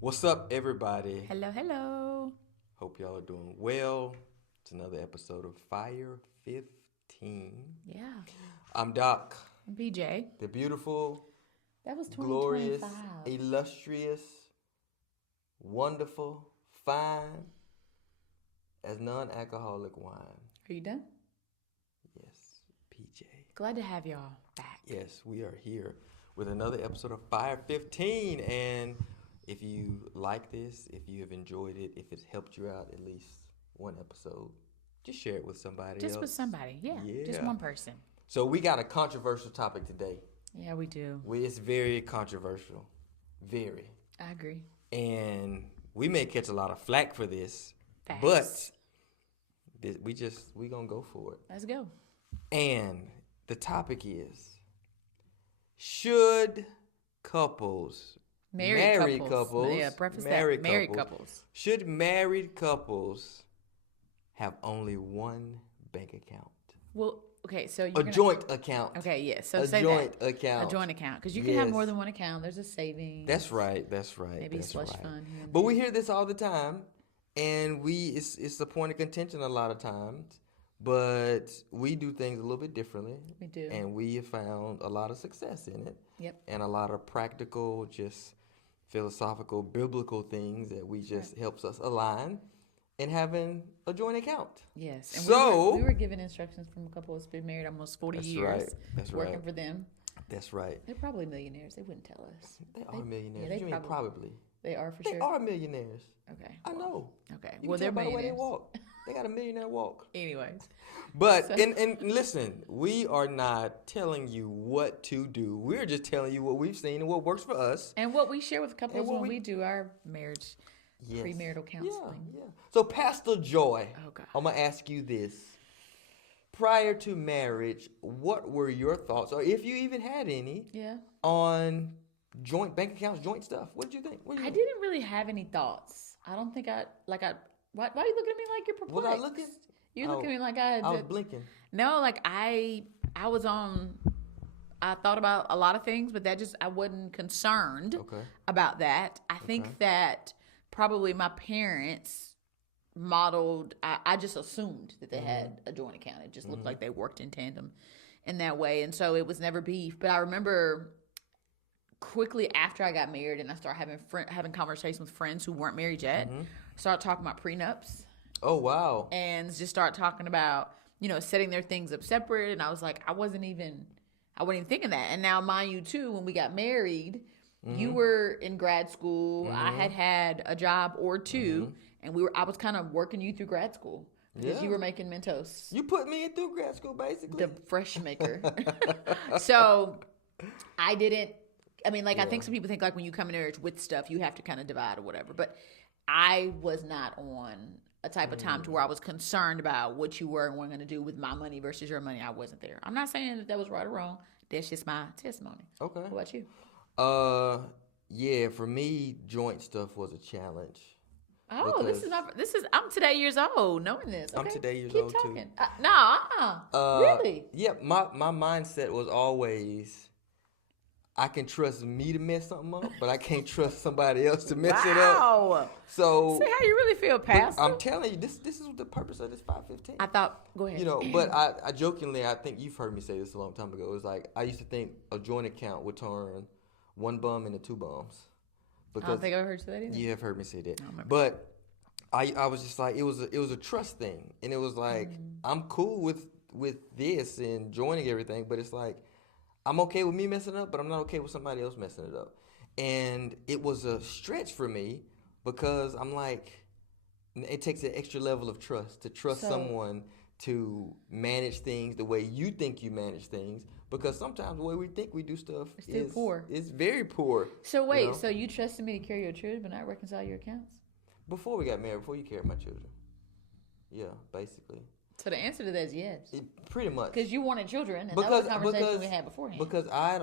What's up, everybody? Hello, hello. Hope y'all are doing well. It's another episode of Fire 15. Yeah. I'm Doc, BJ. the beautiful, That was glorious, 2025. illustrious, wonderful, fine as non alcoholic wine. Are you done? Yes, PJ. Glad to have y'all back. Yes, we are here with another episode of Fire 15. And if you like this, if you have enjoyed it, if it's helped you out at least one episode, just share it with somebody Just else. with somebody. Yeah. Just one person. So we got a controversial topic today. Yeah, we do. It's very controversial. Very. I agree. And we may catch a lot of flack for this, Facts. but we gonna go for it. Let's go. And the topic is, should couples, Married couples. Yeah, preface that. Married couples. should married couples have only one bank account? Well, okay, so A joint account. Okay, yeah. So A say joint that. account. A joint account. Because you can have Yes. more than one account. There's a savings. That's right. Maybe That's slush right. fund here and But we there. hear this all the time, and it's a point of contention a lot of times. But we do things a little bit differently. We do. And we have found a lot of success in it. Yep. And a lot of practical, just philosophical, biblical things that we just helps us align in having a joint account. Yes. And So- we were given instructions from a couple that's been married almost 40 That's years. right. That's working right. for them. That's right. They're probably millionaires. They wouldn't tell us. They are millionaires. yeah, they What you mean probably? They are for They sure. are millionaires. Okay. I know. Okay. You Well, can they're tell by the way they millionaires. walk. They got a millionaire walk. Anyways. But So- and listen, we are not telling you what to do. We're just telling you what we've seen and what works for us. And what we share with couples what when we- we do our marriage Yes. premarital counseling. Yeah. So Pastor Joy, Oh, God. I'm gonna ask you this. Prior to marriage, what were your thoughts, or if you even had any, Yeah. on joint bank accounts, joint stuff? What did you think? I didn't really have any thoughts. I don't think why are you looking at me like you're perplexed? Was I looking? You look at me like I I was blinking. No, like I was on. I thought about a lot of things, but I wasn't concerned Okay. about that. I think that probably my parents modeled. I just assumed that they had a joint account. It just looked like they worked in tandem in that way, and so it was never beef. But I remember quickly after I got married, and I started having conversations with friends who weren't married yet. Start talking about prenups. Oh wow. And just start talking about, setting their things up separate. And I was like, I wasn't even thinking that. And now, mind you, too, when we got married, you were in grad school. I had a job or two, and I was kind of working you through grad school because you Yeah. were making Mentos, You put me in through grad school, basically. the fresh maker. So I didn't. I mean, I think some people think when you come in marriage with stuff, you have to kind of divide or whatever. But I was not on a type of time to where I was concerned about what you were and weren't going to do with my money versus your money. I wasn't there. I'm not saying that was right or wrong. That's just my testimony. Okay. What about you? Yeah, for me, joint stuff was a challenge. Oh, I'm today years old knowing this. I'm Okay, today years keep old, too. talking. Really? Yeah, my mindset was always, I can trust me to mess something up, but I can't trust somebody else to mess it up. Wow. So Say how you really feel, Pastor. I'm telling you, this is the purpose of this 515. I thought, go ahead. But I jokingly, I think you've heard me say this a long time ago. It was like, I used to think a joint account would turn one bum into two bums. I don't think I heard you say that either. You have heard me say that. remember. But I was just like, it was a trust thing. And it was like, I'm cool with this and joining everything, but it's like, I'm okay with me messing it up, but I'm not okay with somebody else messing it up. And it was a stretch for me because I'm like, it takes an extra level of trust to trust someone to manage things the way you think you manage things, because sometimes the way we think we do stuff is poor. It's very poor. So wait, know? so you trusted me to carry your children but not reconcile your accounts? Before we got married, before you carried my children. Yeah, basically. So the answer to that is yes. Pretty much. Because you wanted children, and that was a conversation we had beforehand. Because I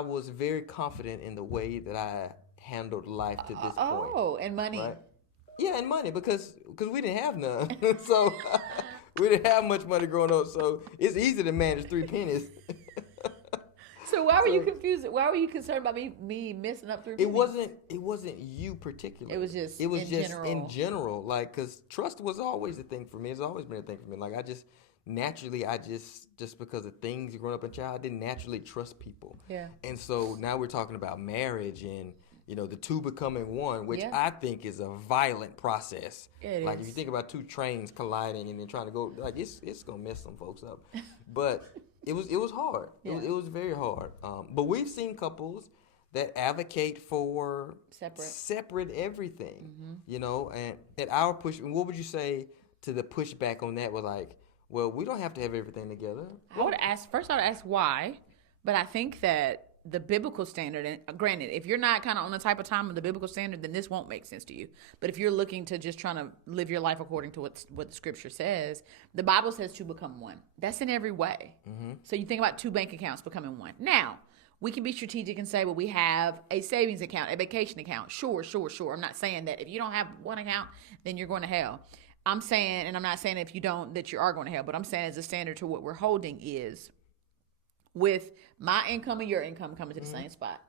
was very confident in the way that I handled life to this point. Oh, and money. Right? Yeah, and money, because we didn't have none. So we didn't have much money growing up, so it's easy to manage 3 pennies. So So why were you confused? Why were you concerned about me messing up 3 pennies? It wasn't you particularly. It was just in general. Like, because trust was always a thing for me. It's always been a thing for me. Like, I just naturally, just because of things growing up in child, I didn't naturally trust people. Yeah. And so now we're talking about marriage and, you know, the two becoming one, which Yeah. I think is a violent process. It like is. if you think about two trains colliding and then trying to go, like it's gonna mess some folks up. But it was hard. Yeah. It was very hard. But we've seen couples that advocate for separate everything. You know, and at our push, what would you say to the pushback on that? Was like, well, we don't have to have everything together. I would ask why, but I think that the biblical standard, and granted, if you're not kind of on the type of time of the biblical standard, then this won't make sense to you. But if you're looking to just trying to live your life according to what the scripture says, the Bible says two become one. That's in every way. So you think about two bank accounts becoming one. Now, we can be strategic and say, well, we have a savings account, a vacation account. Sure. I'm not saying that if you don't have one account, then you're going to hell. I'm saying, and I'm not saying if you don't, that you are going to hell, but I'm saying as a standard to what we're holding is with my income and your income coming to the same spot.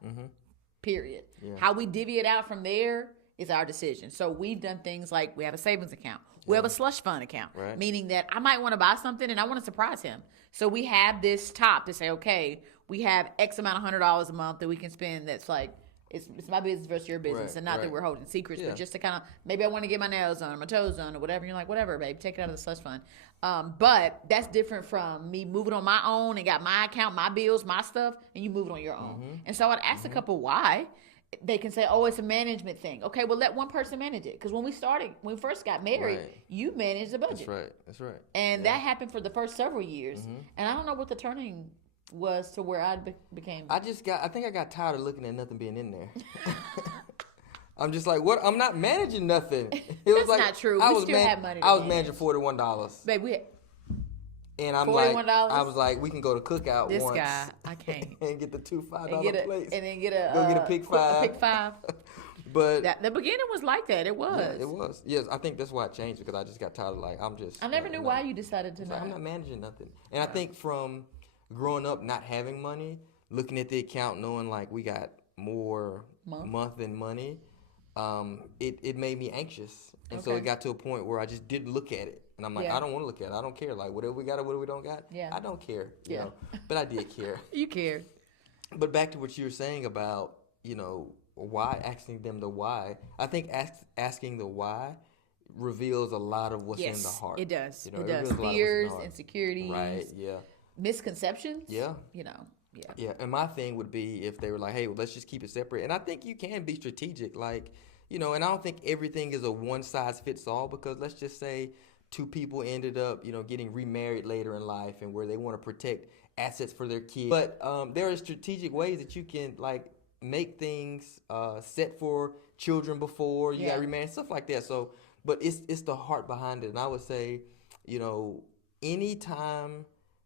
Period. Yeah. How we divvy it out from there is our decision. So we've done things like we have a savings account. We have a slush fund account, meaning that I might want to buy something and I want to surprise him. So we have this top to say, okay, we have X amount of $100 a month that we can spend that's like, it's my business versus your business, and not that we're holding secrets, but just to kind of, maybe I want to get my nails done or my toes done or whatever. And you're like, whatever, babe, take it out of the slush fund. But that's different from me moving on my own and got my account, my bills, my stuff, and you move it on your own. And so I'd ask a couple why. They can say, oh, it's a management thing. Okay, well, let one person manage it. Because when we first got married, you managed the budget. That's right. And that happened for the first several years. And I don't know what the turning was to where I became. I think I got tired of looking at nothing being in there. I'm just like, what? I'm not managing nothing. It was That's not true. We still have money. I was managing $41. Babe, we had and I'm $41? like, I was like, we can go to Cookout this once. guy, I can't. And get the two $5 plates. And then get a Pick 5. A Pick 5. But the beginning was like that. It was. Yeah, it was. Yes, I think that's why it changed, because I just got tired of I never knew why you decided to not. I'm not managing nothing. And I think from growing up not having money, looking at the account, knowing like we got more month than money, it made me anxious. And so it got to a point where I just didn't look at it. And I'm like, I don't want to look at it. I don't care. Like, whatever we got or whatever we don't got, I don't care. You know? But I did care. You cared. But back to what you were saying about, you know, why, asking them the why. I think asking the why reveals a lot of what's in the heart. It does. You know, it does. Fears, insecurities. Right, yeah. Misconceptions. Yeah. You know, yeah. Yeah, and my thing would be if they were like, hey, well, let's just keep it separate. And I think you can be strategic. Like, you know, and I don't think everything is a one-size-fits-all, because let's just say two people ended up, you know, getting remarried later in life and where they want to protect assets for their kids. But there are strategic ways that you can, like, make things set for children before you got remarried, stuff like that. So, but it's the heart behind it. And I would say, you know, anytime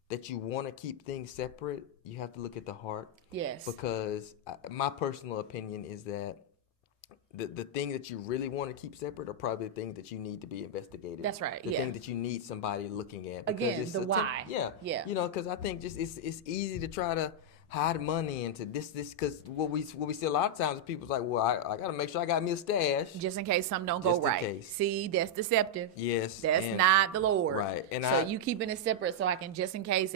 that you want to keep things separate, you have to look at the heart. Yes. Because my personal opinion is that the thing that you really want to keep separate are probably the things that you need to be investigated. That's right. The thing that you need somebody looking at. Again, the why. Yeah. You know, because I think just it's easy to try to hide money into this, because what we see a lot of times, people's like, well, I got to make sure I got me a stash. Just in case something don't go right. Case. See, that's deceptive. Yes. That's not the Lord. Right. And so you keeping it separate so I can, just in case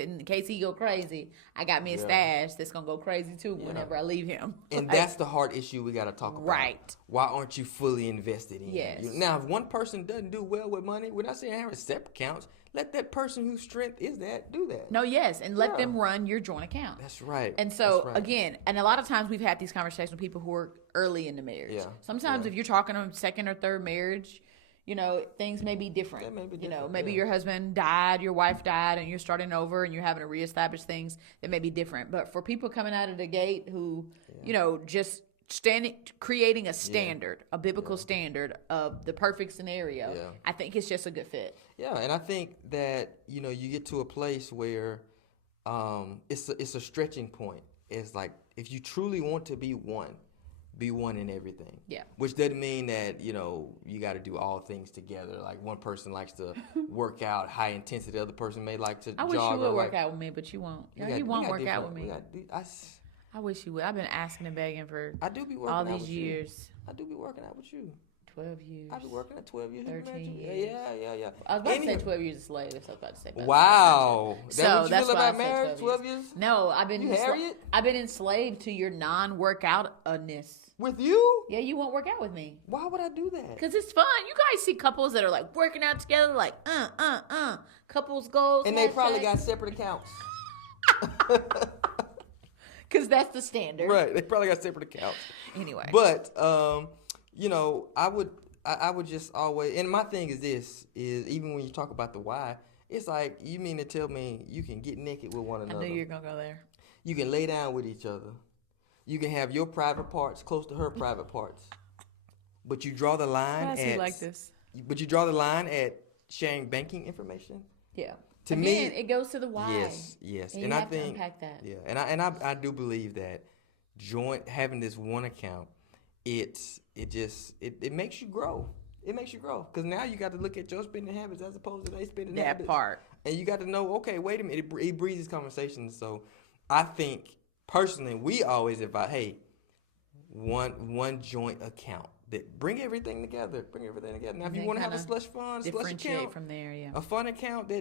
he go crazy, I got me a stash that's going to go crazy too whenever I leave him. And that's the hard issue we got to talk about. Right. Why aren't you fully invested in Yes. it? Now, if one person doesn't do well with money, we're not saying having separate accounts. Let that person whose strength is that do that. No, yes, and let them run your joint account. That's right. And so, again, and a lot of times we've had these conversations with people who are early in the marriage. Yeah. Sometimes if you're talking on second or third marriage, you know, things may be different. They may be different. You know, maybe your husband died, your wife died, and you're starting over and you're having to reestablish things that may be different. But for people coming out of the gate who, you know, just creating a standard, a biblical standard of the perfect scenario, I think it's just a good fit. Yeah, and I think that, you know, you get to a place where it's a stretching point. It's like, if you truly want to be one, be one in everything. Yeah. Which doesn't mean that, you got to do all things together. Like one person likes to work out high intensity, the other person may like to jog. I wish you would work out with me, but you won't. You won't work out with me. I wish you would. I've been asking and begging for I do be working all out these with years. You. I do be working out with you. 12 years. I've been working at 12 years. 13 years. Yeah. I was about to say 12 years a slave. That's what I was about to say. Wow. So that's what you feel why about marriage? 12 years? No, I've been Harriet? I've been enslaved to your non-workout-ness. With you? Yeah, you won't work out with me. Why would I do that? Because it's fun. You guys see couples that are like working out together, like couples goals. And they probably got separate accounts. Because that's the standard. Right. They probably got separate accounts. Anyway. But I would just always, and my thing is this, is even when you talk about the why, it's like, you mean to tell me you can get naked with one another. I knew you were going to go there. You can lay down with each other. You can have your private parts close to her private parts. But you draw the line Why is he like this? But you draw the line at sharing banking information. Yeah. To Again, me, it goes to the why. Yes. And I have think to unpack that. Yeah, and I do believe that having this one account, it makes you grow. It makes you grow because now you got to look at your spending habits as opposed to they spending habits. That part. And you got to know, okay, wait a minute. It breeds these conversations. So I think personally, we always advise, hey, one joint account. Bring everything together. Now, if you want to have a slush fund, slush account from there, yeah, a fun account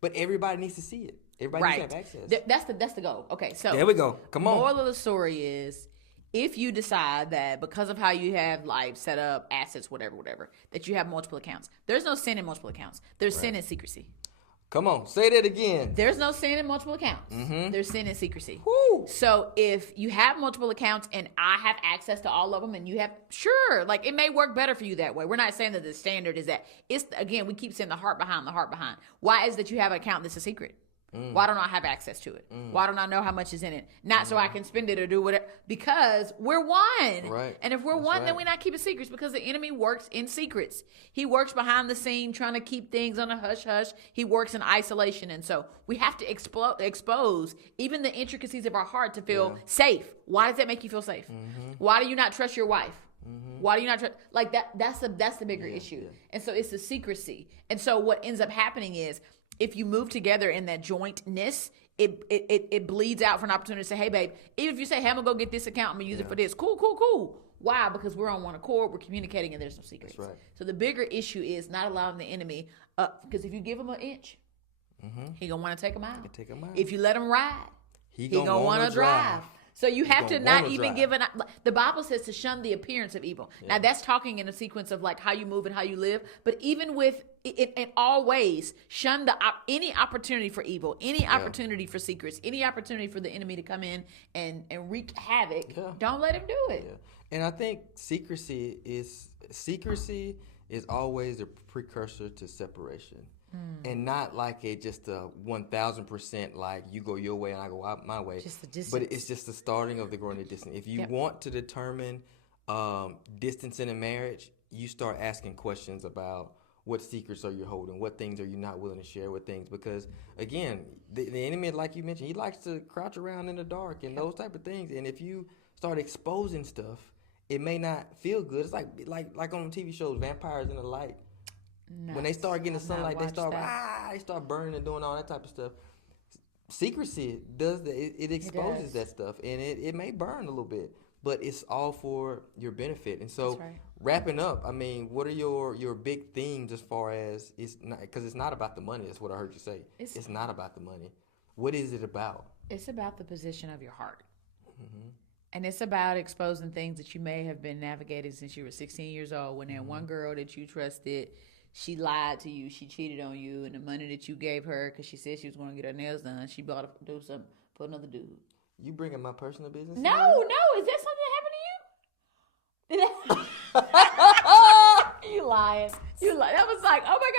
but everybody needs to see it. Everybody needs to have access. That's the goal. Okay, so there we go. Come on. Moral of the story is, if you decide that because of how you have life set up, assets, whatever, that you have multiple accounts, there's no sin in multiple accounts. There's sin in secrecy. Come on, say that again. There's no sin in multiple accounts. Mm-hmm. There's sin in secrecy. Woo. So if you have multiple accounts and I have access to all of them and you have, sure, like it may work better for you that way. We're not saying that the standard is that. It's, again, we keep saying the heart behind. Why is that you have an account that's a secret? Why don't I have access to it? Why don't I know how much is in it? Not so I can spend it or do whatever. Because we're one. Right. And if we're one, then we're not keeping secrets because the enemy works in secrets. He works behind the scene trying to keep things on a hush-hush. He works in isolation. And so we have to expose even the intricacies of our heart to feel safe. Why does that make you feel safe? Why do you not trust your wife? Why do you not trust? Like that's the bigger issue. And so it's the secrecy. And so what ends up happening is, if you move together in that jointness, it bleeds out for an opportunity to say, hey, babe, even if you say, hey, I'm going to go get this account, I'm going to use it for this. Cool. Why? Because we're on one accord, we're communicating, and there's no secrets. That's right. So the bigger issue is not allowing the enemy, because if you give him an inch, he going to want to take a mile. If you let him ride, he going to want to drive. So you have to not even give an. The Bible says to shun the appearance of evil. Yeah. Now that's talking in a sequence of like how you move and how you live. But even with in all ways, shun any opportunity for evil, any opportunity for secrets, any opportunity for the enemy to come in and wreak havoc. Yeah. Don't let him do it. Yeah. And I think secrecy is always a precursor to separation. And not like just a 1,000% like you go your way and I go out my way. Just the distance. But it's just the starting of the growing distance. If you want to determine distance in a marriage, you start asking questions about what secrets are you holding, what things are you not willing to share with things. Because again, the enemy, like you mentioned, he likes to crouch around in the dark and those type of things. And if you start exposing stuff, it may not feel good. It's like on TV shows, Vampires in the Light. Nice. When they start getting the sunlight, they start burning and doing all that type of stuff. Secrecy does that. It exposes that stuff, and it may burn a little bit, but it's all for your benefit. And so, wrapping up, I mean, what are your big themes as far as because it's not about the money. That's what I heard you say. It's not about the money. What is it about? It's about the position of your heart. And it's about exposing things that you may have been navigating since you were 16 years old. When that one girl that you trusted, she lied to you, she cheated on you, and the money that you gave her because she said she was going to get her nails done, she bought to do something for another dude. You bringing my personal business? No. Is that something that happened to you? You lying. That was like, oh my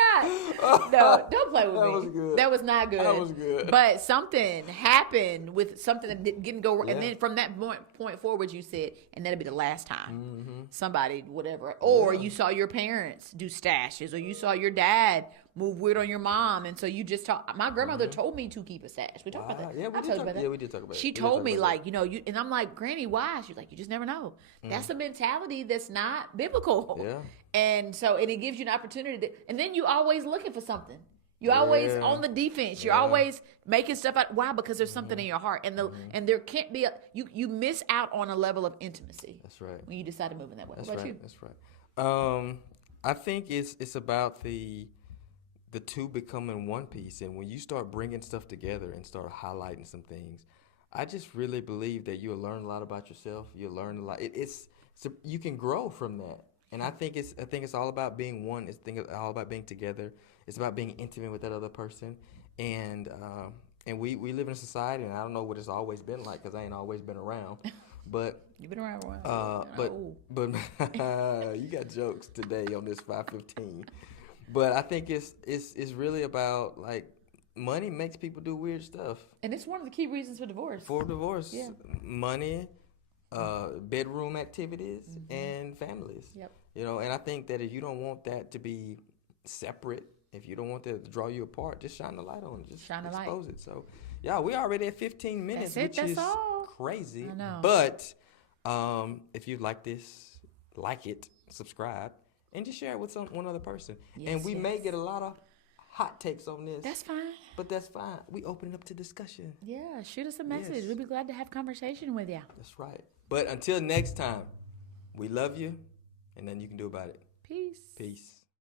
God. No, don't play with me. That was good. That was not good. That was good. But something happened with something that didn't go right. Yeah. And then from that point forward, you said, and that'll be the last time somebody, whatever. Or you saw your parents do stashes, or you saw your dad move weird on your mom, and so you just talk. My grandmother told me to keep a stash. We talked about that. Yeah, I told you about that. Yeah, we did talk about it. She told me like, you know, you, and I'm like, Granny, why? She's like, you just never know. That's a mentality that's not biblical. Yeah. And so, and it gives you an opportunity to, and then you always looking for something. You're always on the defense. You're always making stuff out. Why? Because there's something in your heart, and and there can't be you miss out on a level of intimacy. That's right. When you decide to move in that way. That's What about right. you? That's right. I think it's about the two becoming one piece, and when you start bringing stuff together and start highlighting some things, I just really believe that you'll learn a lot about yourself. You'll learn a lot. You can grow from that, and I think it's all about being one. It's all about being together. It's about being intimate with that other person, and we live in a society, and I don't know what it's always been like because I ain't always been around, but You've been around a while. but you got jokes today on this 515, but I think it's really about like money makes people do weird stuff, and it's one of the key reasons for divorce. Yeah. Money, bedroom activities, and families. Yep. You know, and I think that if you don't want that to be separate, if you don't want that to draw you apart, just shine the light on it. Just expose it. So, yeah, we're already at 15 minutes, which is crazy. I know. But if you like this, like it, subscribe, and just share it with one other person. And we may get a lot of hot takes on this. That's fine. But that's fine. We open it up to discussion. Yeah, shoot us a message. Yes. We'd be glad to have conversation with you. That's right. But until next time, we love you, and nothing you can do about it. Peace. Peace.